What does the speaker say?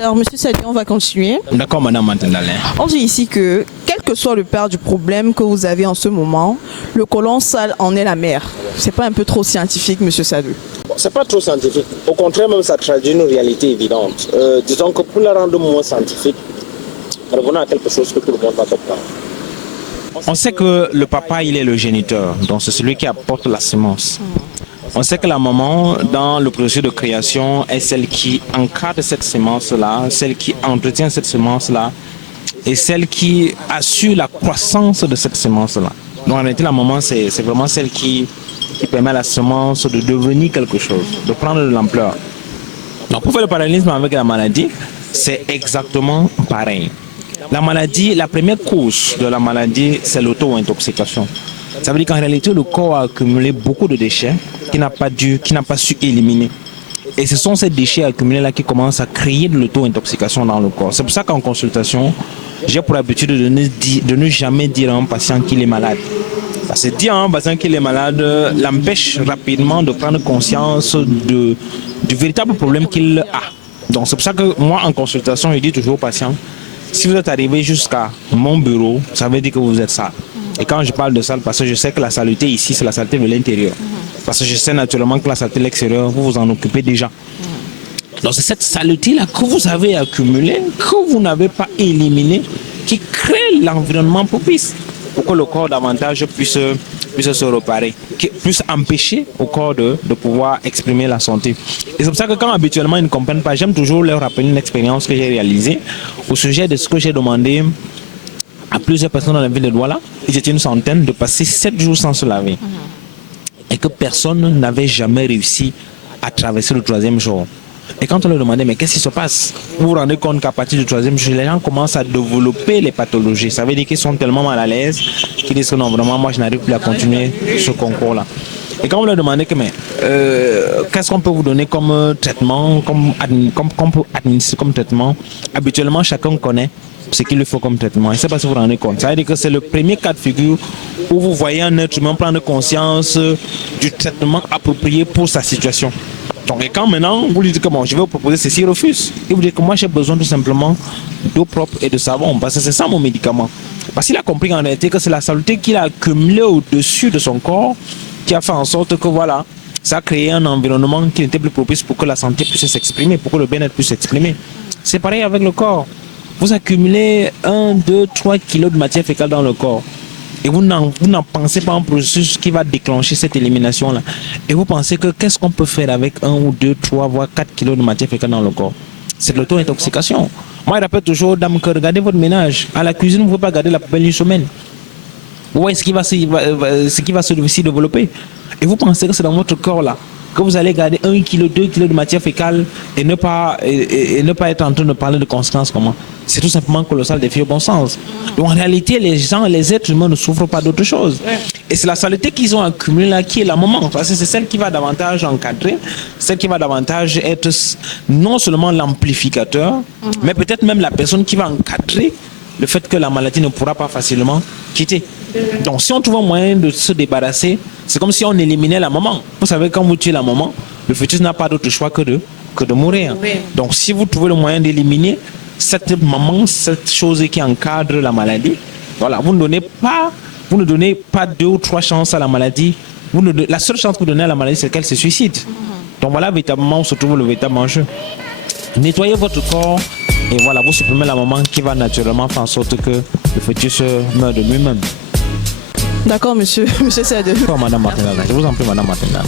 Alors, Monsieur Sadi, on va continuer. D'accord, Madame Mantendalin. On dit ici que, quel que soit le père du problème que vous avez en ce moment, le côlon sale en est la mère. C'est pas un peu trop scientifique, Monsieur Sadi? Bon, c'est pas trop scientifique. Au contraire, même ça traduit une réalité évidente. Disons que pour la rendre moins scientifique, revenons à quelque chose que tout le monde va comprendre. On sait que le papa, il est le géniteur, donc c'est celui qui apporte la semence. On sait que la maman, dans le processus de création, est celle qui encadre cette semence-là, celle qui entretient cette semence-là, et celle qui assure la croissance de cette semence-là. Donc en réalité, la maman, c'est vraiment celle qui permet à la semence de devenir quelque chose, de prendre de l'ampleur. Donc pour faire le parallélisme avec la maladie, c'est exactement pareil. La maladie, la première cause de la maladie, c'est l'auto-intoxication. Ça veut dire qu'en réalité, le corps a accumulé beaucoup de déchets qu'il n'a pas su éliminer. Et ce sont ces déchets accumulés-là qui commencent à créer de l'auto-intoxication dans le corps. C'est pour ça qu'en consultation, j'ai pour habitude de ne jamais dire à un patient qu'il est malade. Parce que dire à un patient qu'il est malade l'empêche rapidement de prendre conscience du véritable problème qu'il a. Donc c'est pour ça que moi, en consultation, je dis toujours aux patients, si vous êtes arrivé jusqu'à mon bureau, ça veut dire que vous êtes sale. Et quand je parle de sale, parce que je sais que la saleté ici, c'est la saleté de l'intérieur. Parce que je sais naturellement que la saleté de l'extérieur, vous vous en occupez déjà. Donc c'est cette saleté-là que vous avez accumulée, que vous n'avez pas éliminée, qui crée l'environnement propice pour que le corps davantage puisse se réparer, qui puisse empêcher au corps de pouvoir exprimer la santé. Et c'est pour ça que quand habituellement ils ne comprennent pas, j'aime toujours leur rappeler une expérience que j'ai réalisée au sujet de ce que j'ai demandé à plusieurs personnes dans la ville de Douala. Ils étaient une centaine de passer 7 jours sans se laver. Et que personne n'avait jamais réussi à traverser le 3e jour. Et quand on leur demandait, mais qu'est-ce qui se passe? Vous vous rendez compte qu'à partir du 3e jour, les gens commencent à développer les pathologies. Ça veut dire qu'ils sont tellement mal à l'aise qu'ils disent que non, vraiment, moi, je n'arrive plus à continuer ce concours-là. Et quand on leur demandait que, mais qu'est-ce qu'on peut vous donner comme traitement, qu'on peut administrer comme traitement, habituellement, chacun connaît ce qu'il lui faut comme traitement. Et c'est pas si vous vous rendez compte. Ça veut dire que c'est le premier cas de figure où vous voyez un être humain prendre conscience du traitement approprié pour sa situation. Donc, et quand maintenant vous lui dites que bon, je vais vous proposer ceci, il refuse. Il vous dit que moi j'ai besoin tout simplement d'eau propre et de savon parce que c'est ça mon médicament. Parce qu'il a compris en réalité que c'est la saleté qu'il a accumulée au-dessus de son corps qui a fait en sorte que voilà, ça a créé un environnement qui n'était plus propice pour que la santé puisse s'exprimer, pour que le bien-être puisse s'exprimer. C'est pareil avec le corps. Vous accumulez 1, 2, 3 kilos de matière fécale dans le corps. Et vous n'en pensez pas un processus qui va déclencher cette élimination-là. Et vous pensez que qu'est-ce qu'on peut faire avec 1 ou 2, 3, voire 4 kilos de matière fécale dans le corps? C'est de l'auto-intoxication. Moi, je rappelle toujours aux dames que regardez votre ménage. À la cuisine, vous ne pouvez pas garder la poubelle une semaine. Vous voyez ce qui va se développer. Et vous pensez que c'est dans votre corps-là que vous allez garder 1 kg, 2 kg de matière fécale et ne pas être en train de parler de conséquences comment? C'est tout simplement colossal défi au bon sens. Donc en réalité, les êtres humains ne souffrent pas d'autre chose. Et c'est la saleté qu'ils ont accumulée là qui est la maman. Parce que c'est celle qui va davantage encadrer, celle qui va davantage être non seulement l'amplificateur, mais peut-être même la personne qui va encadrer le fait que la maladie ne pourra pas facilement quitter. Donc si on trouve un moyen de se débarrasser, c'est comme si on éliminait la maman. Vous savez, quand vous tuez la maman, le fœtus n'a pas d'autre choix que de mourir. Oui. Donc si vous trouvez le moyen d'éliminer cette maman, cette chose qui encadre la maladie, voilà, vous ne donnez pas 2 ou 3 chances à la maladie. La seule chance que vous donnez à la maladie, c'est qu'elle se suicide. Donc voilà véritablement où se trouve le véritable enjeu. Nettoyez votre corps et voilà, vous supprimez la maman qui va naturellement faire en sorte que le fœtus meurt de lui-même. D'accord, monsieur Sade. Madame Martinal, je vous en prie, Madame Martinal.